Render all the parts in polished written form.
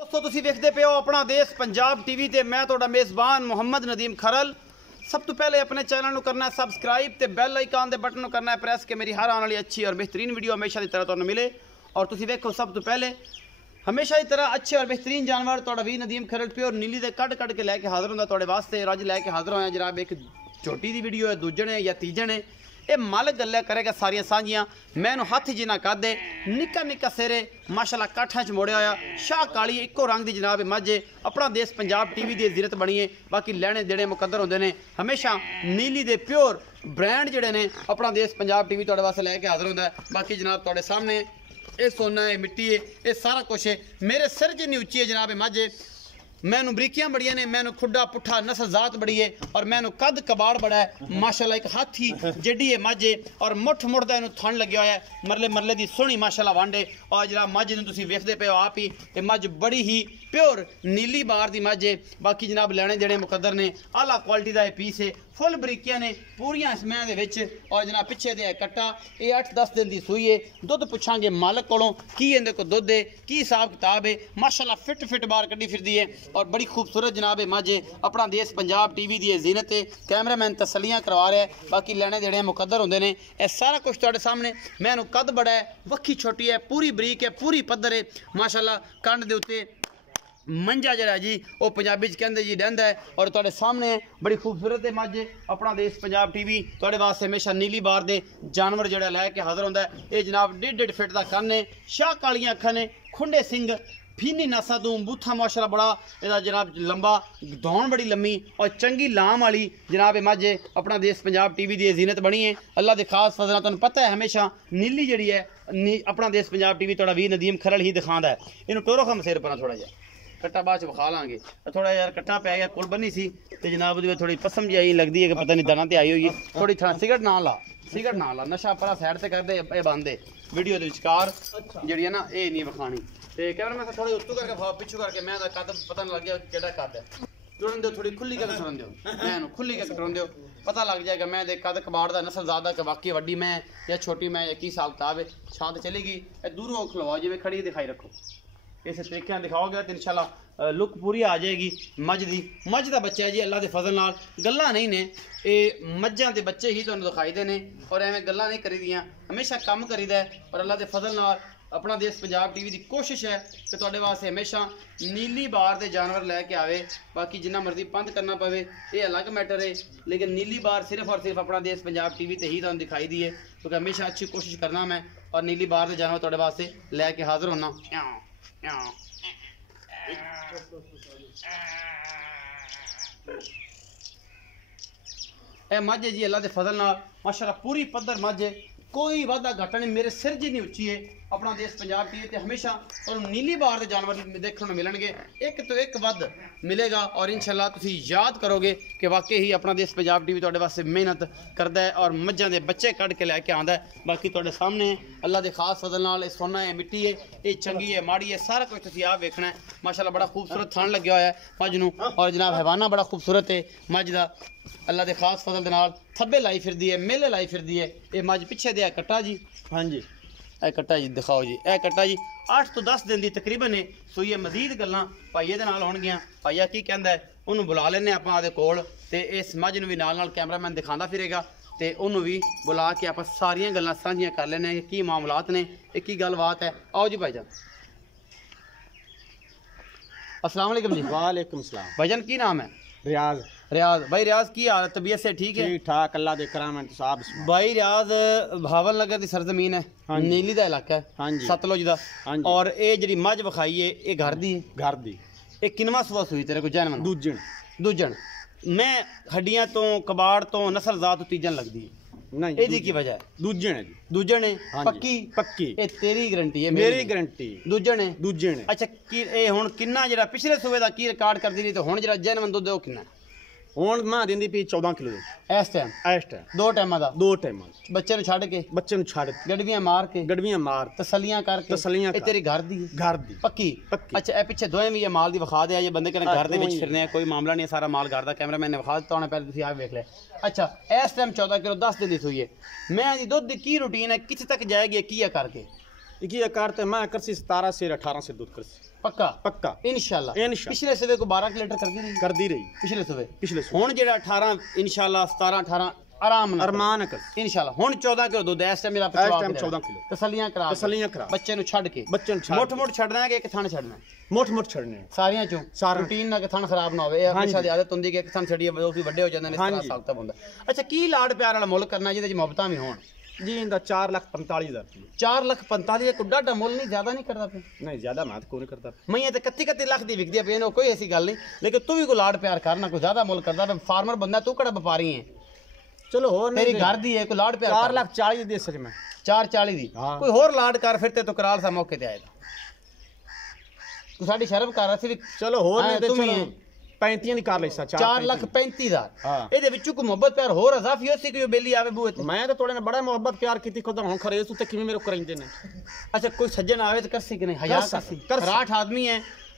दोस्तों तुसी देखते पे हो अपना देश पंजाब टीवी ते मैं तुहाडा मेज़बान मुहम्मद नदीम खरल। सब तो पहले अपने चैनल को करना है सबसक्राइब ते बैल आइकन दे बटन को करना है प्रेस के मेरी हर आने वाली अच्छी और बेहतरीन वीडियो हमेशा की तरह तुहानू मिले। और तुसी देखो सब तो पहले हमेशा की तरह अच्छे और बेहतरीन जानवर तुहाडा वी नदीम खरल प्योर नीली दे कट के लैके हाजिर होंदा तुहाडे वास्ते। अज लैके हाजिर होया जनाब एक छोटी दी वीडियो है, दूजण है या तीजण है, ये मालिक गल्लां करेगा सारियां सांझियां। मैनू हाथ जिना कदे निक्का निक्का सिरे माशाल्लाह काठा च मोड़िया होया शाह काली इक्को रंग की जनाब मझे अपना देश पंजाब टीवी की जीरत बनी है। बाकी लैने देने मुकद्दर होंदे ने हमेशा नीली दे प्योर ब्रांड जिहड़े ने अपना देश पंजाब टीवी तुहाडे वास्ते लैके हाजिर होंदा है। बाकी जनाब तुहाडे सामने ये सोना है, मिट्टी है, ये सारा कुछ है। मेरे सिर जिन्नी उच्ची है जनाब मझे, मैनू बरीकियां बड़ियां ने, मैनू खुड्डा पुट्ठा नस्ल जात बड़ी है और मैनू कद कबाड़ बड़ा है माशाल्लाह। एक हाथी जेडी है मझे और मुठ मुड़दा इनू थन लग्या होया है, मरले मरले दी सोहनी माशाल्लाह वांडे। और जरा मझ नूं तुसीं वेखदे पे हो आप ही, ये मझ बड़ी ही प्योर नीली बार दी मझ है। बाकी जनाब लैने देने मुकद्दर ने, आला क्वालिटी का पीस है, फुल बरीकियां ने पूरियां इस मैं दे विच। और जनाब पिछे दे कट्टा ये 8-10 दिन की सूई है। दुध पुछांगे मालक कोलों की इहदे को दुध है, की हिसाब किताब है। माशाल्लाह फिट बार कड्डी फिरदी है और बड़ी खूबसूरत जनाब है मझ अपना देश पंजाब टीवी की जीनत है। कैमरामैन तसलियां करवा रहा है, बाकी लैने देने मुकद्दर होंदे ने। यह सारा कुछ तुहाडे सामने। मैनू कद बड़ा है, वक्खी छोटी है, पूरी बरीक है, पूरी पद्धर है माशाल्लाह। कंड दे उत्ते मंजा जरा जी वो पंजाबी कहते जी डंद है। और तुहाडे सामने बड़ी खूबसूरत है मझ अपना देश पंजाब टीवी तुहाडे वास्ते हमेशा नीली बार दे जानवर जड़ा लैके हाजिर होंदा है। ये जनाब 1.5 फिट का कन्न है, शाह कालियां अखां ने, खुंडे सिंह, फीनी नसा तू बूथा माशाल्लाह बड़ा इहदा जनाब लंबा, धौन बड़ी लम्मी और चंगी लाम वाली जनाब मझ अपना देश पंजाब टीवी की जीनत बनी है। अल्लाह के खास फजल तुहानू पता है हमेशा नीली जी है अपना देश पंजाब टीवी तुहाडा वी नदीम खरल ही दिखांदा है। इन्हू टोरो खम सिर पर थोड़ा जिहा कट्टा बाद विखा लाँगे। थोड़ा यार कट्टा पै गया कुल बनी सी ते जनाब वो थोड़ी पसम जी आई लगती है कि पता नहीं दाना ते आई हुई है थोड़ी थोड़ा। सिगरट ना ला नशा परा साइड से कर दे, ये बंद है वीडियो के विचकार जी है ना, ये नहीं विखानी। तो कैमरा मैं थोड़े उत्तू करके पिछू करके मैं कद पता नहीं लग गया कि कद है। टुरन दो थोड़ी खुली करके सुन दो, मैं खुली करके टुरन दो, पता लग जाएगा मैं दे कद कबाड़ का नस्ल ज़्यादा कि वाकई वड्डी मैं या छोटी मैं या की हिसाब किताब है। छां तो चलेगी दूरों खलवाओ जिमें खड़ी दिखाई रखो, इस तरीके दिखाओगे तो इंशाल्लाह लुक पूरी आ जाएगी मझ दी। मझ का बच्चा है जी अल्लाह के फजल नाल, गल्लां नहीं ने ये मझां दे बच्चे ही तुहानू दिखाई दे ने और एवें गल्लां नहीं करी दियां, हमेशा काम करीदा है। और अल्लाह के फजल नाल अपना देश पंजाब टीवी की कोशिश है कि तुहाडे वास्ते हमेशा नीली बार के जानवर लैके आवे। बाकी जिन्ना मर्जी पंध करना पवे ये अलग मैटर है, लेकिन नीली बार सिर्फ और सिर्फ अपना देश पंजाब टीवी ते ही तुहानू दिखाई दी है। क्योंकि हमेशा अच्छी कोशिश करना मैं और नीली बार के जानवर तुहाडे वास्ते लैके हाजिर होना। ए मझ जी अल्लाह के फजल नाल माशाल्लाह पूरी पद्धर मझ, कोई वादा घाटा नहीं, मेरे सिर जिन्नी उच्ची है अपना देश पंजाब टीवी ते हमेशा और नीली बार के जानवर देखने को मिलेंगे, एक तो एक वध मिलेगा। और इंशाल्लाह तुसी याद करोगे कि वाकई ही अपना देश पंजाब टीवी तुहाडे वास्ते मेहनत करता है और मझां दे बच्चे कढ़ के लैके आंदा है। बाकी तुहाडे सामने अल्लाह के खास फजल नाल सोना है, मिट्टी है, ये चंगी है, माड़ी है, सारा कुछ तुसी आप वेखना है। माशाल्लाह बड़ा खूबसूरत थान लग्या होया है मझ नूं और जनाब हैवाना बड़ा खूबसूरत है मझ दा। अल्लाह के खास फजल दे नाल थब्बे लाई फिरदी है, मेले लाई फिरदी है। ये मझ पिछे दे कट्टा जी, हाँ जी ए कट्टा जी दिखाओ जी, ए कट्टा जी 8 तो 10 दिन की तकरीबन है सूई। मजीद गल्लां भाईए दे नाल होणगियां, भाईया की कहंदा है उन्होंने बुला लेने आपां आदे कोल ते इस मझ नूं भी नाल कैमरामैन दिखांदा फिरेगा ते उन्होंने भी बुला के आपां सारियां गल्लां सांझियां कर लेने कि की मामलात ने, ये की गलबात है। आओ जी भाईजान, अस्सलाम वालेकुम जी। वालेकुम सलाम। भाईजान की नाम है? रियाज। रियाज भाई, रियाज की हाल तबीयत से ठीक है? ठीक ठाक अल्लाह दे करम है साहब। भाई रियाज भावल नगर की सरजमीन है, नीली का इलाका है, हाँ जी सतलुज का। और ये जी मझ विखाई है ये घर दी ये किनवा सुबह सुई तेरे को जैन? दूजन। मैं हड्डियां तो कबाड़ तो नस्ल जात तीजन लगती है नहीं, एदी की वजह है दूजन है जी। दूजन है हाँ पक्की ये तेरी गारंटी है? मेरी गारंटी। दूजन है। अच्छा की ये हुण किन्ना जरा पिछले सूबे का की रिकॉर्ड कर दी तो हुण जरा जैन दुध किन्ना ਹੁਣ ਮੈਂ ਦਿੰਦੀ ਪਈ 14 ਕਿਲੋ ਇਸ ਟਾਈਮ ਦੋ ਟਾਈਮਾਂ ਦਾ ਬੱਚੇ ਨੂੰ ਛੱਡ ਕੇ ਗੜਵੀਆਂ ਮਾਰ ਤਸੱਲੀਆਂ ਕਰਕੇ ਇਹ ਤੇਰੀ ਘਰ ਦੀ ਪੱਕੀ। ਅੱਛਾ ਇਹ ਪਿੱਛੇ ਦੋਵੇਂ ਵੀ ਇਹ ਮਾਲ ਦੀ ਵਿਖਾ ਦੇ ਆ, ਜੇ ਬੰਦੇ ਕਹਿੰਦੇ ਘਰ ਦੇ ਵਿੱਚ ਫਿਰਨੇ ਆ ਕੋਈ ਮਾਮਲਾ ਨਹੀਂ, ਸਾਰਾ ਮਾਲ ਘਰ ਦਾ। ਕੈਮਰਾਮੈਨ ਨੇ ਵਿਖਾ ਦਿੱਤਾ ਹੋਣਾ, ਪਹਿਲੇ ਤੁਸੀਂ ਆਪ ਵੇਖ ਲਿਆ। अच्छा इस टाइम 14 किलो 10 दिन दी हुई है। मैं जी दुध की रूटीन है कितने तक जाएगी की करके? ये करते मैं करसी 17 से 18 से दूध करसी पक्का पक्का इंशाल्लाह। इंशाल्लाह। पिछले सवे को 12 लीटर कर दी रही पिछले सवे हुण जेड़ा 18 इंशाल्लाह 17 18 आराम नाल अरमान कर इंशाल्लाह। हुण 14 किलो दूध इस टाइम मेरा इस टाइम 14 किलो तसल्लियां करा बच्चे नु छड़ के मुठ मुठ छड़ना है कि एक थन छड़ना है मुठ छड़ने सारियां चों रूटीन ना कि थन खराब ना होवे हमेशा दी आदत हुंदी कि एक थन छड़िए उसी बड़े हो जांदे ने इस तरह सालता हुंदा। अच्छा की लाड प्यार वाला मुल करना जिहदे च मोहब्बतां भी होण जी इंदा 4,45,000 4,45,000 को डाडा मुल नहीं ज्यादा नहीं करदा पे नहीं ज्यादा महत को नहीं करता मैं ये 31 लाख दी विकदी पे कोई ऐसी गल नहीं लेकिन तू भी को लाड प्यार करना कोई ज्यादा मुल करदा पे फार्मर बंदा तू कड़ा व्यापारी है चलो होर तेरी घर दी है कोई लाड प्यार 4,40,000 दे सच में 4,40 दी कोई होर लाड कर फिर ते तो कराल सा मौके ते आएगा तू साडी शर्म कर रहा सी चलो होर नहीं ते चलो 35 नहीं कर लेसा 4,35,000 ਇਹਦੇ ਵਿੱਚੋਂ ਕੋਈ ਮੁਹੱਬਤ ਪਿਆਰ ਹੋਰ ਅਜ਼ਾਫੀ ਹੋ ਸੀ ਕਿ ਬੇਲੀ ਆਵੇ ਬੂਹੇ ਤੇ ਮੈਂ ਤਾਂ ਤੁਹਾਡੇ ਨਾਲ ਬੜਾ ਮੁਹੱਬਤ ਪਿਆਰ ਕੀਤੀ ਖੁਦ ਹੁਣ ਖਰੇ ਤੂੰ ਤੇ ਕਿਵੇਂ ਮੇਰੇ ਕੋ ਕਰਾਂਦੇ ਨੇ अच्छा कोई सज्जन आवे तो करसी कि नहीं हया करसी राठ आदमी है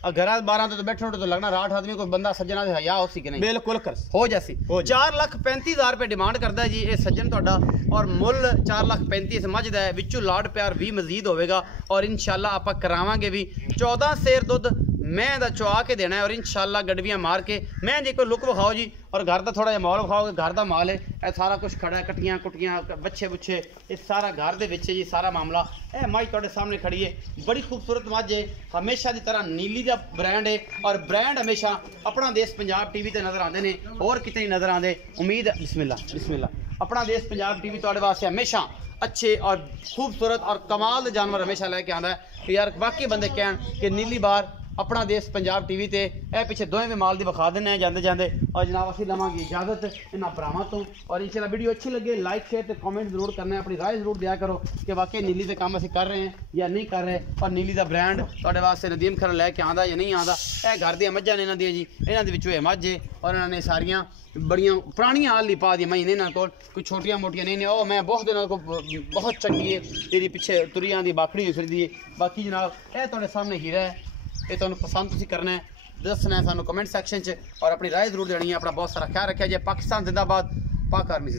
और घर 12 तो बैठे तो लगना राठ आदमी कोई बंदा सज्जन आवे हया हो सी कि नहीं बिल्कुल कर हो जासी 4,35,000 रुपए डिमांड करदा जी ये सज्जन ਤੁਹਾਡਾ और मुल 4,35,000 समझदा है विचों लाड प्यार भी मजीद होवेगा और इंशाल्लाह आपा करावांगे भी 14 सेर दुध मैं दा चुआ के देना है और इंशाल्लाह गडवियां मार के मैं जी कोई लुक विखाओ जी और घर का थोड़ा जिहा माहौल विखाओगे घर का माल है ये सारा कुछ खड़ा है कटियां कुटियां बच्चे बुच्छे ये सारा घर दे विच जी सारा मामला ए मझ तुहाडे सामने खड़ी है बड़ी खूबसूरत मझ है हमेशा की तरह नीली दा ब्रांड है और ब्रांड हमेशा अपना देश पंजाब टीवी ते नजर आते हैं और कितने नजर आते उम्मीद बिस्मिल्लाह बिस्मिल्लाह अपना देश पंजाब टीवी तुहाडे वास्ते हमेशा अच्छे और खूबसूरत और कमाल जानवर हमेशा लेके आंदा है कि यार बाकी बंदे कहन कि नीली बार अपना देश पंजाब टीवी ते ए पिछे दोवें भी माल दी विखा देने जांदे जांदे और जनाब असीं लवांगे इजाजत इन्हां भरावां तो और इंशाल्लाह वीडियो अच्छी लगे लाइक शेयर ते कमेंट जरूर करना है अपनी राय जरूर दिया करो कि वाकई नीली दे काम असीं कर रहे हैं या नहीं कर रहे और नीली दा ब्रांड तुहाडे वास्ते नदीम खरन लैके आंदा या नहीं आंदा ए घर दियां मੱਝਾਂ ने इन्हां दी जी इन्हां दे विचों मੱਝ है और इन्हां ने सारियां बड़ियां पुरानियां हाली पा दी मई ने इन्हां कोल कोई छोटियां मोटियां नहीं ने ओ मैं बहुत दिनों को बहुत चंगी है तेरी पिछे तुरियां दी बाखड़ी हुई फिरदी है बाकी जनाब ए तुहाडे सामने हीरा है ये तुहानू पसंद तुसीं करना है दसना है सानू कमेंट सैक्शन च और अपनी राय जरूर देनी है अपना बहुत सारा ख्याल रखा जाए पाकिस्तान जिंदाबाद पाक आर्मी